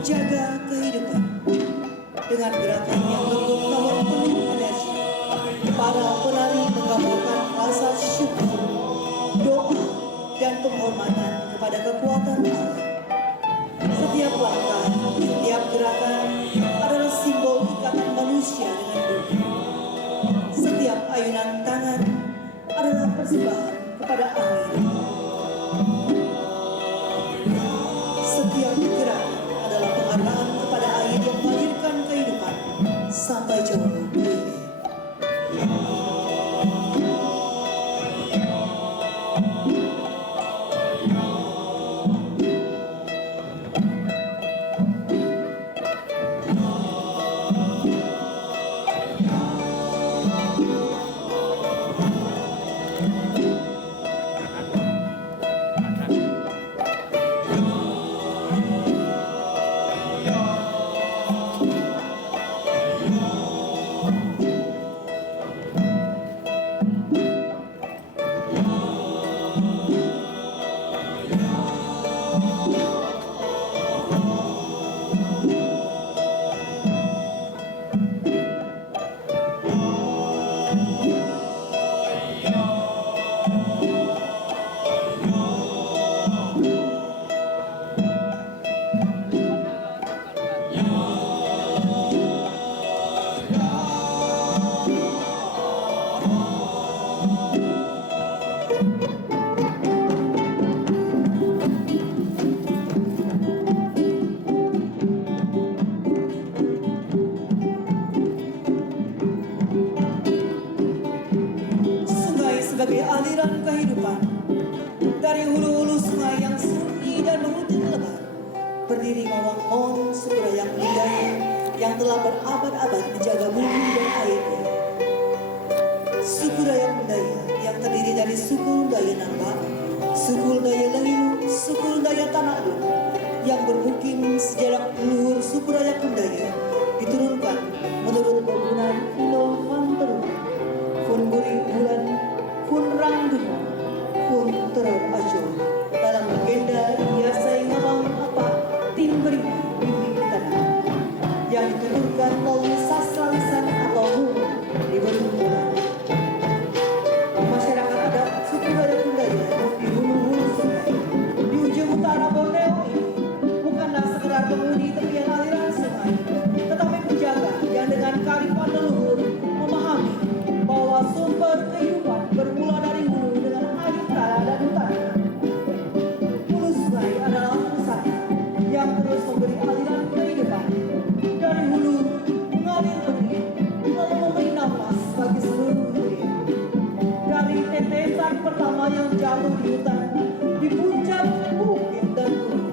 menjaga kehidupan dengan gerakan yang lembut namun penuh energi. Para penari menggambarkan rasa syukur, doa, dan penghormatan kepada kekuatan alam. Setiap langkah, setiap gerakan adalah simbol ikatan manusia dengan bumi. Setiap ayunan tangan adalah persembahan kepada angin. Setiap gerakan adalah penghargaan kepada air yang melahirkan kehidupan sampai jauh ini. lebar berdiri Mawang Mon suku Dayak Lindaya yang telah berabad-abad menjaga bumi dan airnya. Suku Dayak Lindaya yang terdiri dari suku Daya Namba, suku Daya Lengilu, suku Daya Tanaklu yang bermukim sejarah leluhur suku Dayak Lindaya diturunkan menurut bangunan Ilo Fanteru, Fun Buri Bulan, Fun Rangdunu, Fun Teror Ajo dalam legenda Yasai Ngabang Apa Timberi Bibi Tanah yang dituturkan melalui sastra lisan atau hum di Bendungan. Masyarakat adat suku Dayak Lindaya di hulu-hulu sungai di ujung utara Borneo ini bukanlah sekedar penghuni tepian aliran sungai, tetapi penjaga yang dengan kearifan leluhur memahami bahwa sumber kehidupan bermula dari hulu dengan air tanah dan utara. Hulu sungai adalah pusatnya yang terus memberi aliran kehidupan. Dari hulu mengalir benih, lalu memberi nafas bagi seluruh dunia. Dari tetesan pertama yang jatuh di hutan, di puncak bukit dan gunung,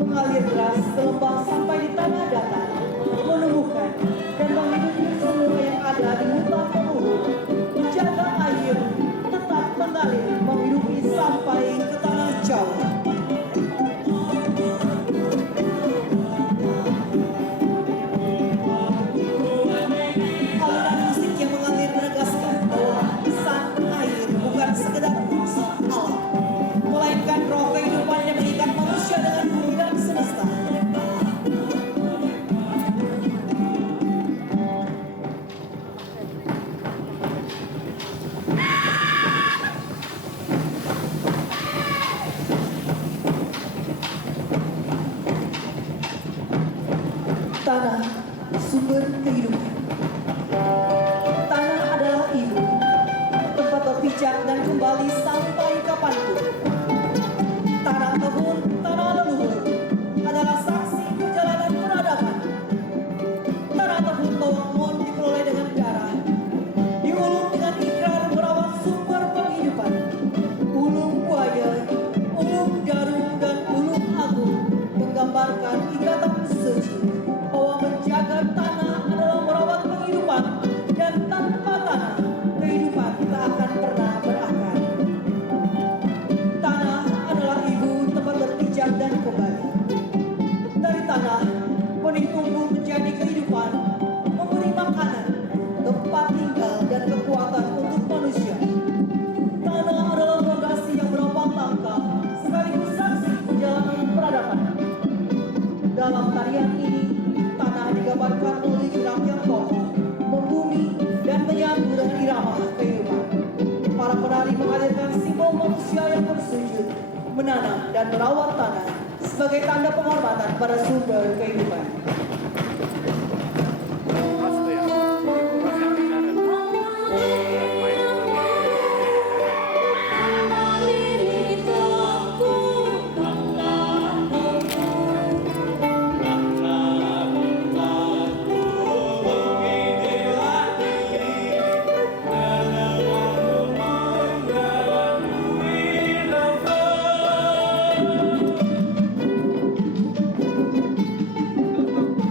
mengalir deras ke lembah sampai di tanah datar, menumbuhkan dan menghidupi semua yang ada di hutan leluhur. Menjaga air tetap mengalir menghidupi sampai ke tanah Jawa. Aliran musik yang mengalir menegaskan bahwa pesan air bukan sekedar unsur alam, melainkan roh kehidupan yang mengikat manusia dengan bumi dan semesta. Tanah, sumber kehidupan. Tanah adalah ibu, tempat berpijak dan kembali sampai kapanpun. Tanah kebun, tanah leluhur adalah saksi perjalanan peradaban. Tanah kebun Mawang Mon diperoleh dengan darah, diulung dengan ikrar merawat sumber penghidupan. Ulung buaya, ulung jarum dan ulung agung menggambarkan ikatan suci bahwa menjaga tanah adalah merawat kehidupan, dan tanpa tanah kehidupan tak akan pernah berakar. Tanah adalah ibu, tempat berpijak dan kembali. Dari tanah benih tumbuh menjadi kehidupan, memberi makanan, tempat tinggal dan kekuatan untuk manusia. Tanah adalah fondasi yang beropang langkah sekaligus saksi perjalanan peradaban. Dalam tarian ini, tanah digambarkan melalui gerak yang kokoh, membumi dan menyatu dengan irama kehidupan. Para penari menghadirkan simbol manusia yang bersujud, menanam dan merawat tanah sebagai tanda penghormatan pada sumber kehidupan.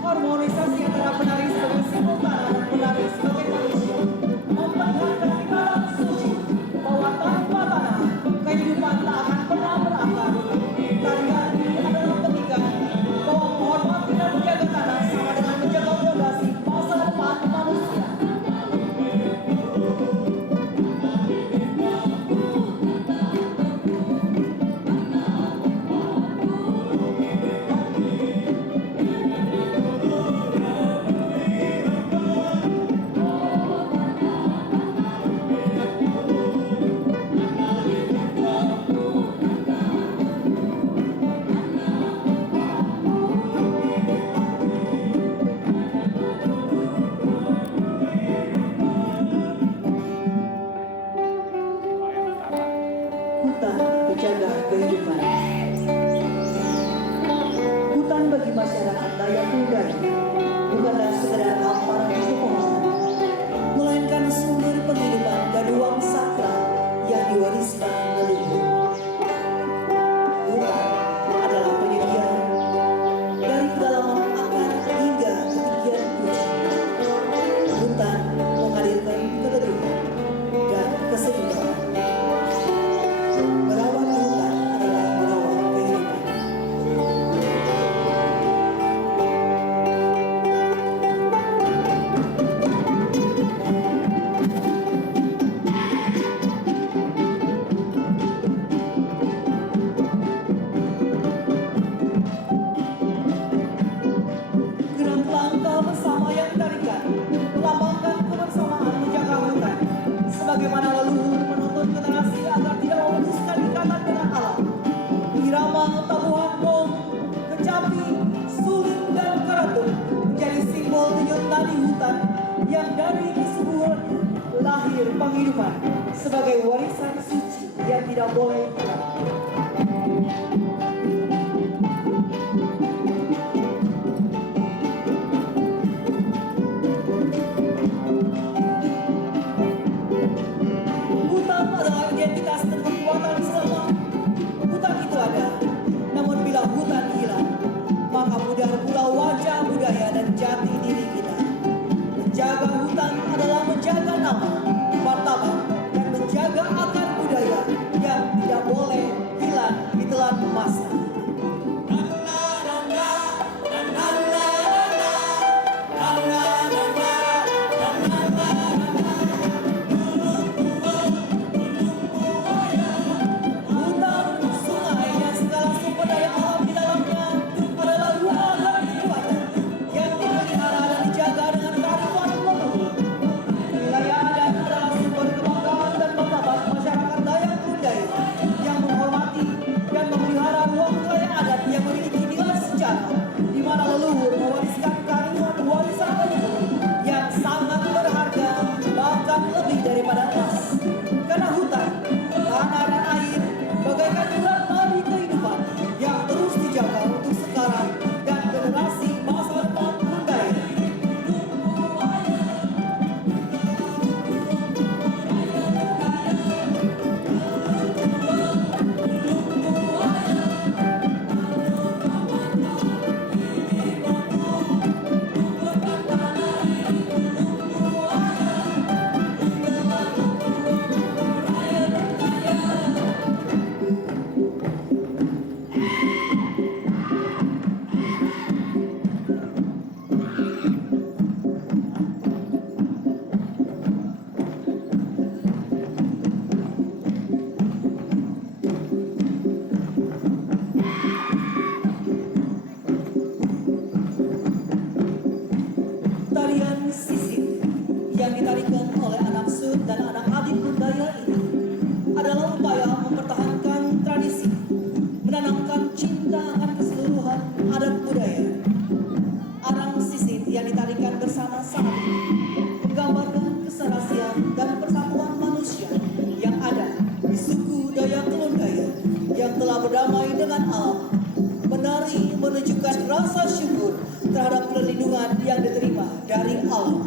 Harmonisasi antara penari sebagai simbol tanah dan penari sebagai manusia memperlihatkan ikatan suci bahwa tanpa tanah kehidupan tak akan pernah berakar. Tarian ini adalah pengingat bahwa menghormati dan menjaga tanah sama dengan menjaga fondasi masa depan manusia. Hutan penjaga kehidupan. Hutan bagi masyarakat Dayak Lindaya bukanlah sekedar hamparan pepohonan, melainkan sumber penghidupan dan ruang sakral yang diwariskan leluhur. Hutan adalah penyebab Jati, Sulit, dan Karatung menjadi simbol denyut nadi hutan yang dari kesuburannya lahir penghidupan sebagai warisan suci yang tidak boleh hilang. Hutan adalah identitas dan kekuatan selama hutan itu ada. Namun bila hutan hilang, maka pudar pula wajah budaya dan jati diri kita. Menjaga hutan adalah menjaga nama, martabat, dan menjaga akar budaya yang tidak boleh hilang ditelan masa. Hutan, sungai, yang segala sumber daya alam di dalamnya adalah dua alat kekuatan yang dipelihara dan dijaga dengan kearifan leluhur. Wilayah adat adalah sumber kebanggaan dan martabat masyarakat Dayak Lundaya yang menghormati dan memelihara ruang wilayah adat yang memiliki nilai sejarah, di mana leluhur mewariskan kearifan warisan leluhur yang sangat berharga, bahkan lebih daripada emas. Karena hutan, tanah, dan air bagaikan urat nadi kehidupan yang terus dijaga untuk sekarang dan generasi masa depan Lundaya. Tarian sisir yang ditarikan oleh anak Sud dan anak adik Lundaya ini adalah upaya mempertahankan tradisi, menanamkan cinta akan keseluruhan adat budaya. Arang sisir yang ditarikan bersama-sama menggambarkan keserasian dan persatuan manusia yang ada di suku Dayak Lundaya yang telah berdamai dengan alam. Menari menunjukkan rasa syukur terhadap perlindungan yang diterima dari alam.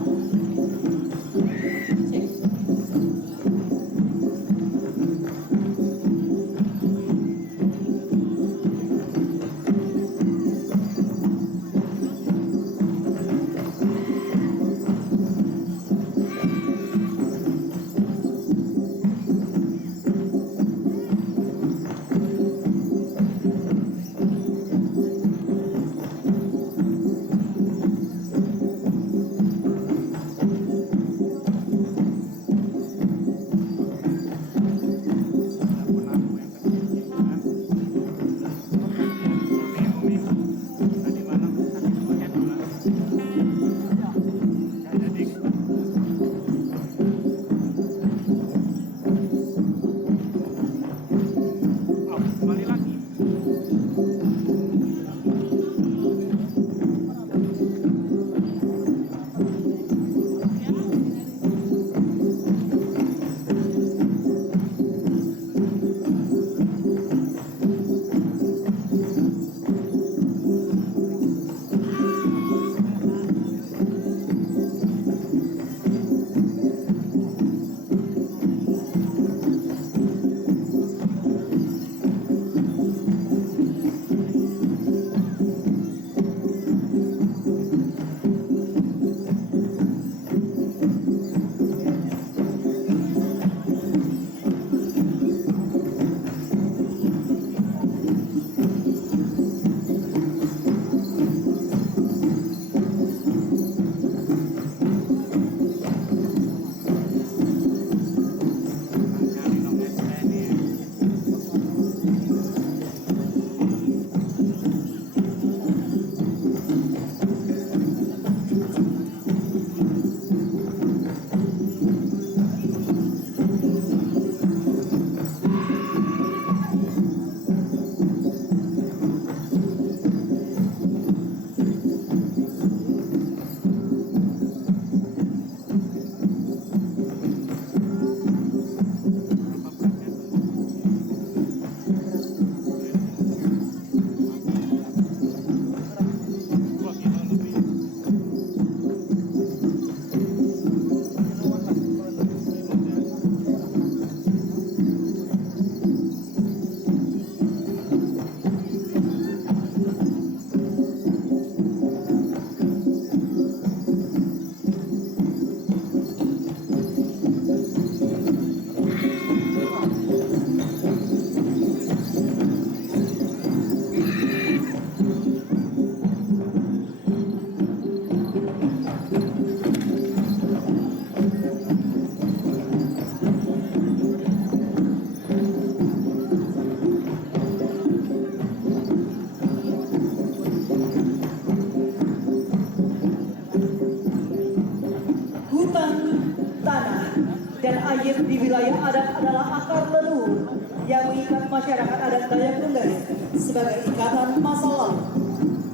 budaya adat adalah akar leluhur yang mengikat masyarakat adat Dayak Lundaya sebagai ikatan masa lalu,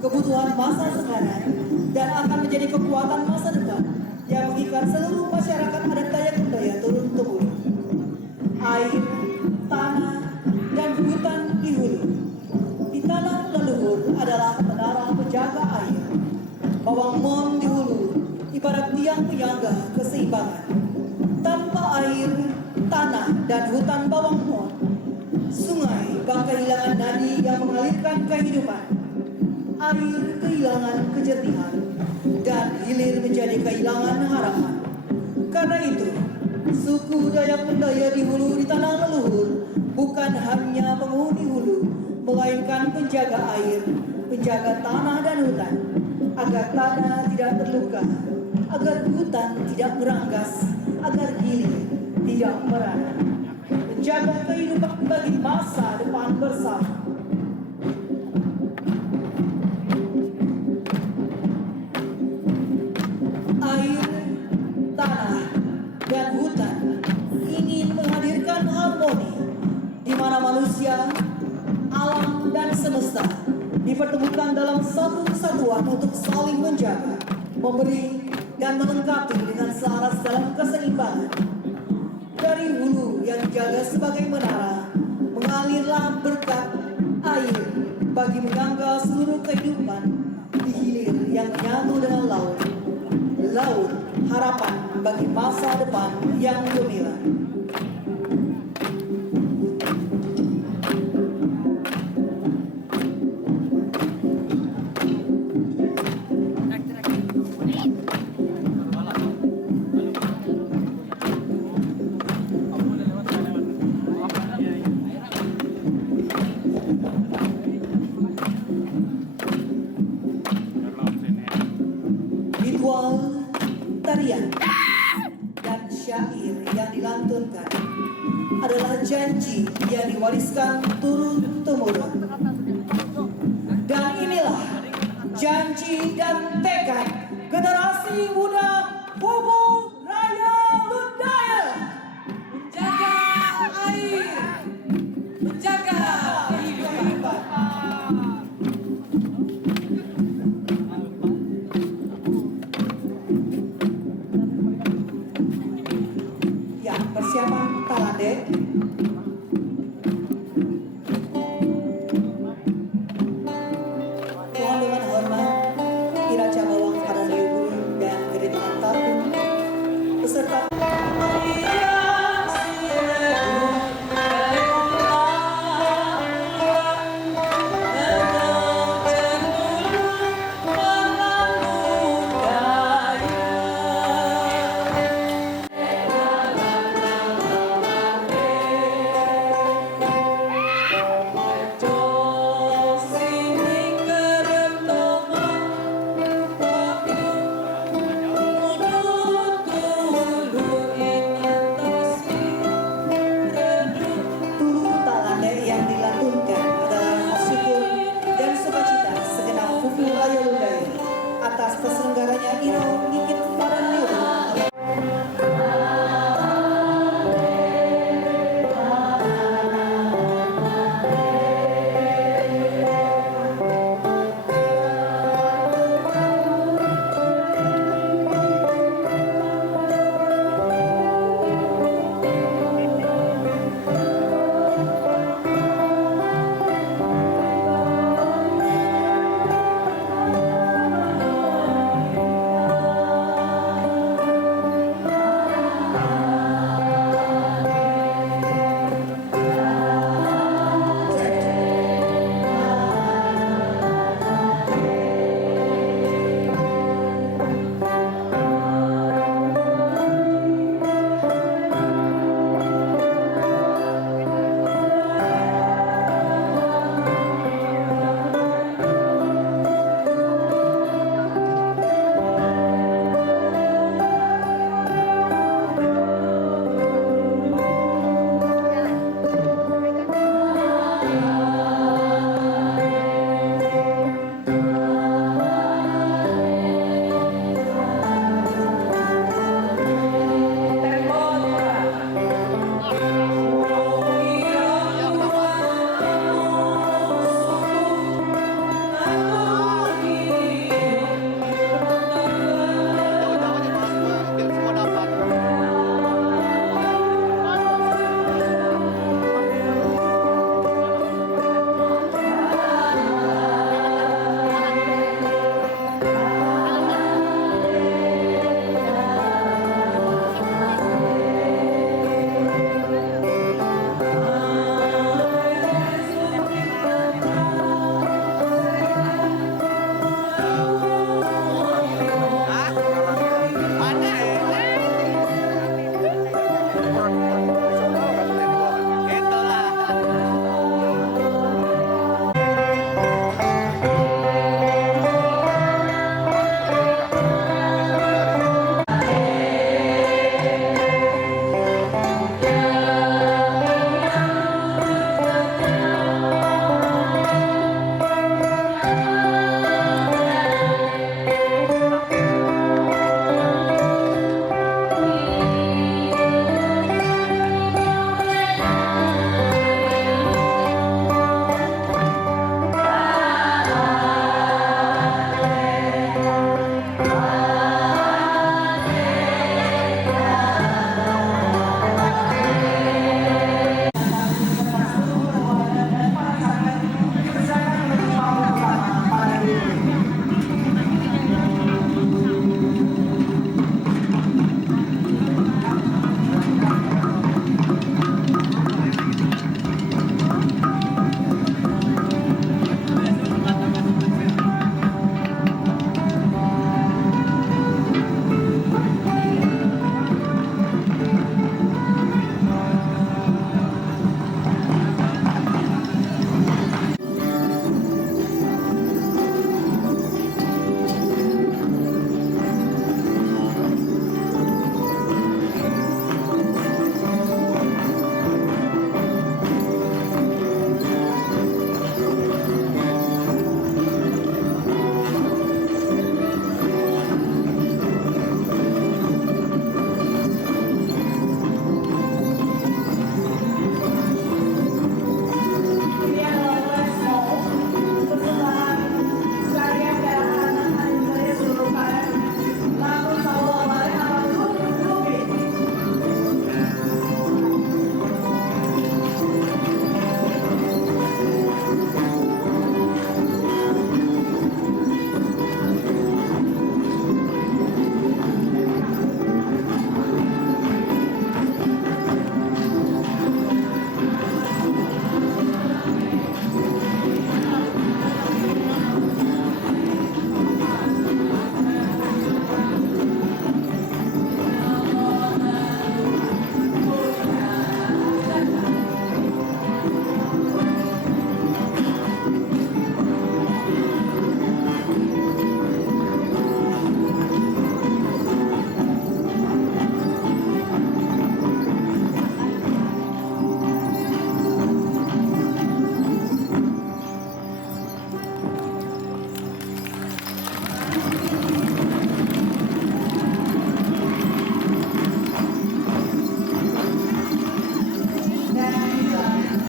kebutuhan masa sekarang, dan akan menjadi kekuatan masa depan yang mengikat seluruh masyarakat adat Dayak Lundaya turun-temurun. Air, tanah, dan hutan di hulu. Di tanah leluhur adalah menara penjaga air. Bawang Mon di hulu ibarat tiang penyangga keseimbangan. Tanpa air, tanah, dan hutan Bawang Mon, sungai bak kehilangan nadi yang mengalirkan kehidupan. Air kehilangan kejernihan, dan hilir menjadi kehilangan harapan. Karena itu, suku Dayak Lundaya di hulu di tanah leluhur bukan hanya penghuni hulu, melainkan penjaga air, penjaga tanah dan hutan, agar tanah tidak terluka, agar hutan tidak meranggas, agar hilir tidak merana. Menjaga kehidupan bagi masa depan bersama. Air, tanah, dan hutan ingin menghadirkan harmoni di mana manusia, alam, dan semesta dipertemukan dalam satu kesatuan untuk saling menjaga, memberi, dan melengkapi dengan selaras dalam keseimbangan. Dari hulu yang dijaga sebagai menara, mengalirlah berkat air bagi menyangga seluruh kehidupan di hilir yang menyatu dengan laut. Laut, harapan bagi masa depan yang gemilang. Ritual, tarian, dan syair yang dilantunkan adalah janji yang diwariskan turun-temurun. Dan inilah janji dan tekad generasi muda Fufu Raya Lundaya. Menjaga air, menjaga kehidupan. Ya, persiapan talade. Mohon dengan hormat Iraca Bawang pada Liugun dan Geritangan Tarung beserta Tulu talade yang dilantunkan adalah syukur dan sukacita segenap Fufu Raya Lundaya atas terselenggaranya Iro